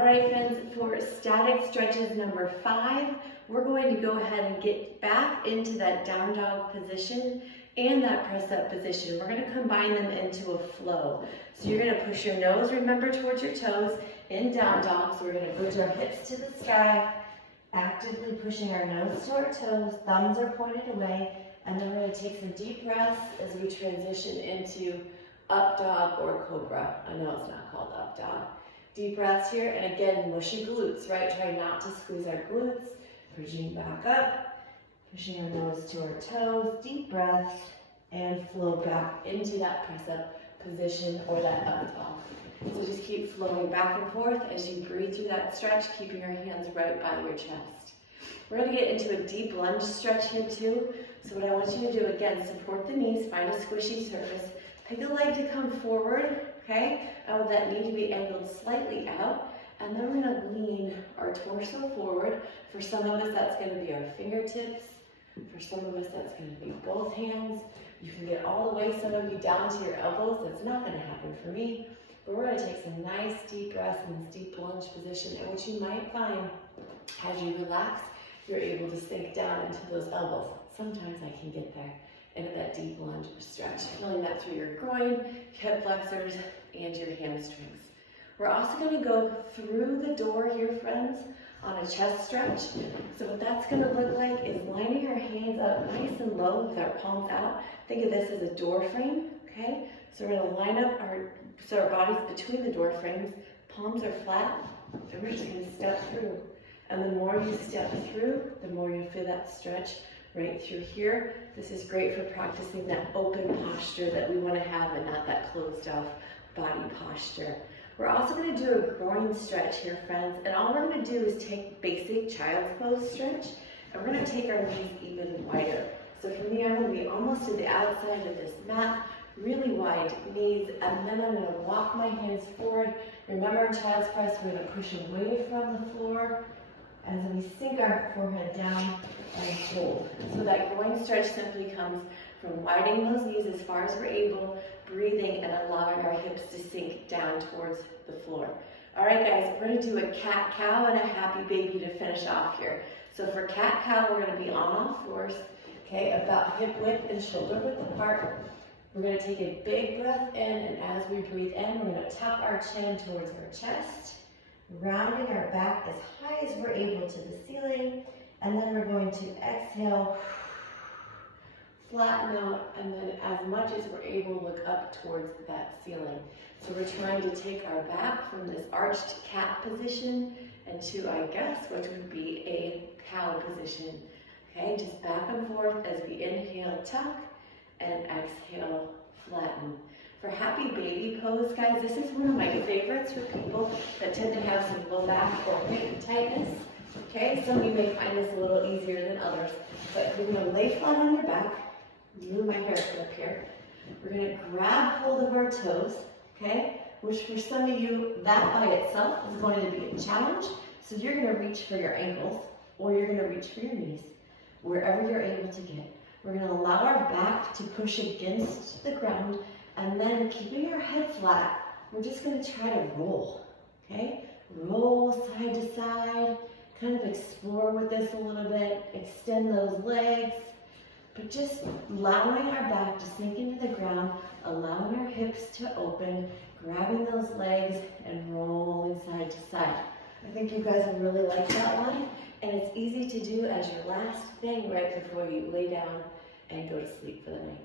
All right, friends, for static stretches number 5, we're going to go ahead and get back into that down dog position and that press up position. We're going to combine them into a flow. So you're going to push your nose, remember, towards your toes in down dog. So we're going to bridge our hips to the sky, actively pushing our nose to our toes, thumbs are pointed away, and then we're going to take some deep breaths as we transition into up dog or cobra. I know it's not called up dog. Deep breaths here, and again, mushy glutes, right? Try not to squeeze our glutes. Bridging back up, pushing our nose to our toes, deep breaths, and flow back into that press up position or that up dog. So just keep flowing back and forth as you breathe through that stretch, keeping your hands right by your chest. We're going to get into a deep lunge stretch here too. So what I want you to do, again, support the knees, find a squishy surface, pick a leg to come forward, okay? I want that knee to be angled slightly out, and then we're going to lean our torso forward. For some of us, that's going to be our fingertips. For some of us, that's going to be both hands. You can get all the way, some of you, down to your elbows. That's not going to happen for me. But we're going to take some nice deep breaths in this deep lunge position. And what you might find as you relax, you're able to sink down into those elbows. Sometimes I can get there into that deep lunge stretch, feeling that through your groin, hip flexors, and your hamstrings. We're also going to go through the door here, friends, on a chest stretch. So what that's going to look like is lining our hands up nice and low with our palms out. Think of this as a door frame, okay? So we're going to line up our bodies between the door frames, palms are flat, and we're just going to step through. And the more you step through, the more you feel that stretch right through here. This is great for practicing that open posture that we want to have and not that closed off body posture. We're also going to do a groin stretch here, friends, and all we're going to do is take basic child's pose stretch, and we're going to take our knees even wider. So for me, I'm going to be almost to the outside of this mat, really wide knees, and then I'm going to walk my hands forward. Remember, in child's press, we're going to push away from the floor as we sink our forehead down and hold. So that groin stretch simply comes from widening those knees as far as we're able, breathing and allowing our hips to sink down towards the floor. All right, guys, we're going to do a cat-cow and a happy baby to finish off here. So for cat-cow, we're going to be on all fours, okay, about hip width and shoulder width apart. We're going to take a big breath in, and as we breathe in, we're going to tuck our chin towards our chest, rounding our back as high as we're able to the ceiling, and then we're going to exhale, flatten out, and then as much as we're able, look up towards that ceiling. So we're trying to take our back from this arched cat position into, I guess, which would be a cow position. Okay, just back and forth as we inhale, tuck, and exhale, flatten. For happy baby pose, guys, this is one of my favorites for people that tend to have some low back or hip tightness. Okay, some of you may find this a little easier than others, but you're going to lay flat on your back. Move my hair up here. We're going to grab hold of our toes, okay? Which for some of you, that by itself is going to be a challenge. So you're going to reach for your ankles, or you're going to reach for your knees, wherever you're able to get. We're going to allow our back to push against the ground, and then keeping our head flat, we're just going to try to roll, okay? Roll side to side, kind of explore with this a little bit, extend those legs, but just allowing our back to sink into the ground, allowing our hips to open, grabbing those legs and rolling side to side. I think you guys will really like that one, and it's easy to do as your last thing right before you lay down and go to sleep for the night.